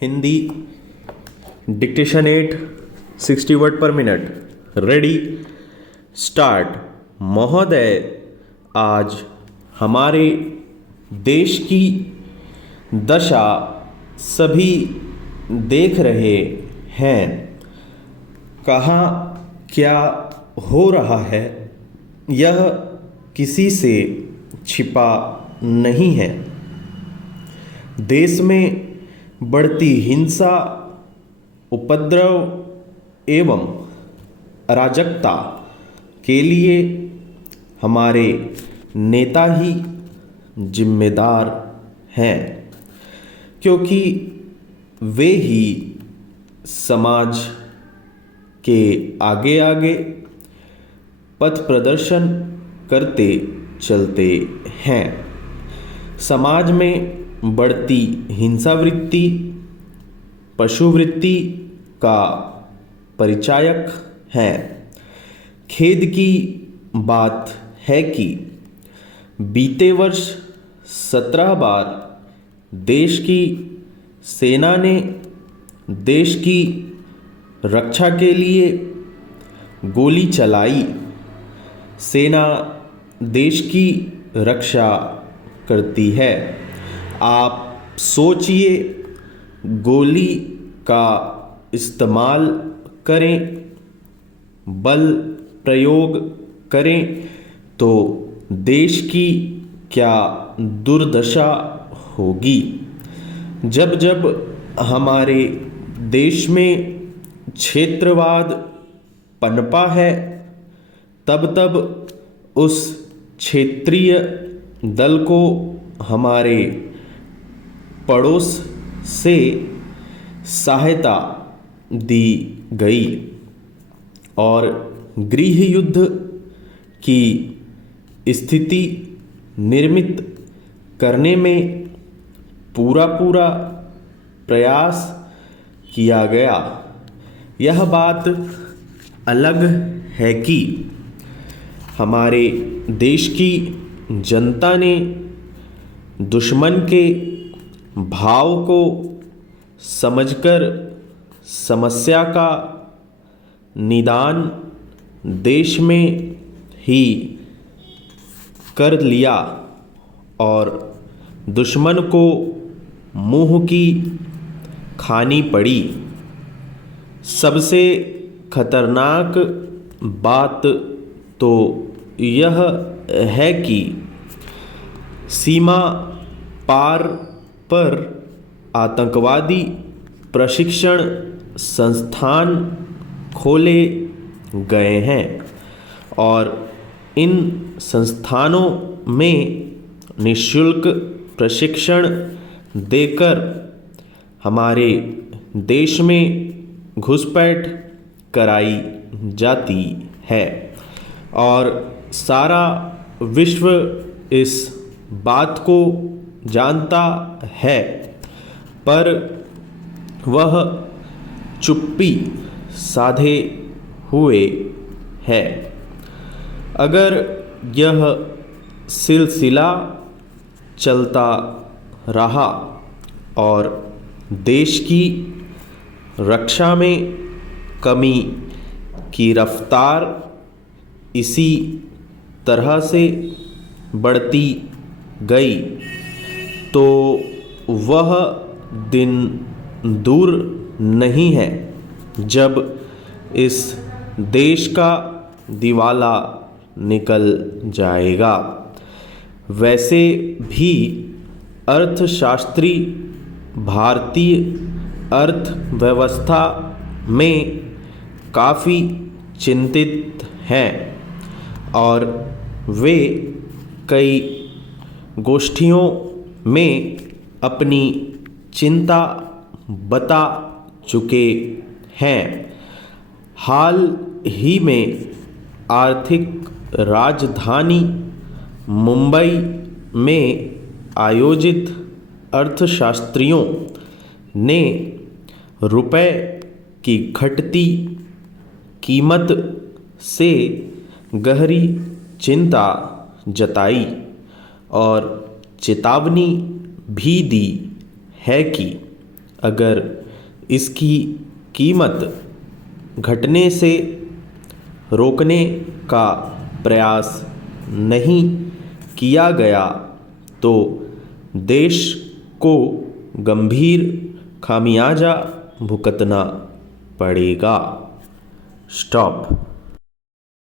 Hindi dictation 8 60 word पर minute. Ready start. महोदय, आज हमारे देश की दशा सभी देख रहे हैं। कहाँ क्या हो रहा है यह किसी से छिपा नहीं है। देश में बढ़ती हिंसा, उपद्रव एवं अराजकता के लिए हमारे नेता ही जिम्मेदार हैं, क्योंकि वे ही समाज के आगे आगे पथ प्रदर्शन करते चलते हैं। समाज में बढ़ती हिंसावृत्ति पशुवृत्ति का परिचायक है। खेद की बात है कि बीते वर्ष 17 बार देश की सेना ने देश की रक्षा के लिए गोली चलाई। सेना देश की रक्षा करती है। आप सोचिए, गोली का इस्तेमाल करें, बल प्रयोग करें तो देश की क्या दुर्दशा होगी। जब जब हमारे देश में क्षेत्रवाद पनपा है, तब तब उस क्षेत्रीय दल को हमारे पड़ोस से सहायता दी गई और गृह युद्ध की स्थिति निर्मित करने में पूरा प्रयास किया गया। यह बात अलग है कि हमारे देश की जनता ने दुश्मन के भाव को समझकर समस्या का निदान देश में ही कर लिया और दुश्मन को मुंह की खानी पड़ी। सबसे खतरनाक बात तो यह है कि सीमा पार पर आतंकवादी प्रशिक्षण संस्थान खोले गए हैं और इन संस्थानों में निःशुल्क प्रशिक्षण देकर हमारे देश में घुसपैठ कराई जाती है और सारा विश्व इस बात को जानता है, पर वह चुप्पी साधे हुए है। अगर यह सिलसिला चलता रहा और देश की रक्षा में कमी की रफ्तार इसी तरह से बढ़ती गई तो वह दिन दूर नहीं है जब इस देश का दिवाला निकल जाएगा। वैसे भी अर्थशास्त्री भारतीय अर्थव्यवस्था में काफ़ी चिंतित हैं और वे कई गोष्ठियों में अपनी चिंता बता चुके हैं। हाल ही में आर्थिक राजधानी मुंबई में आयोजित अर्थशास्त्रियों ने रुपए की घटती कीमत से गहरी चिंता जताई और चेतावनी भी दी है कि अगर इसकी कीमत घटने से रोकने का प्रयास नहीं किया गया तो देश को गंभीर खामियाजा भुगतना पड़ेगा। स्टॉप।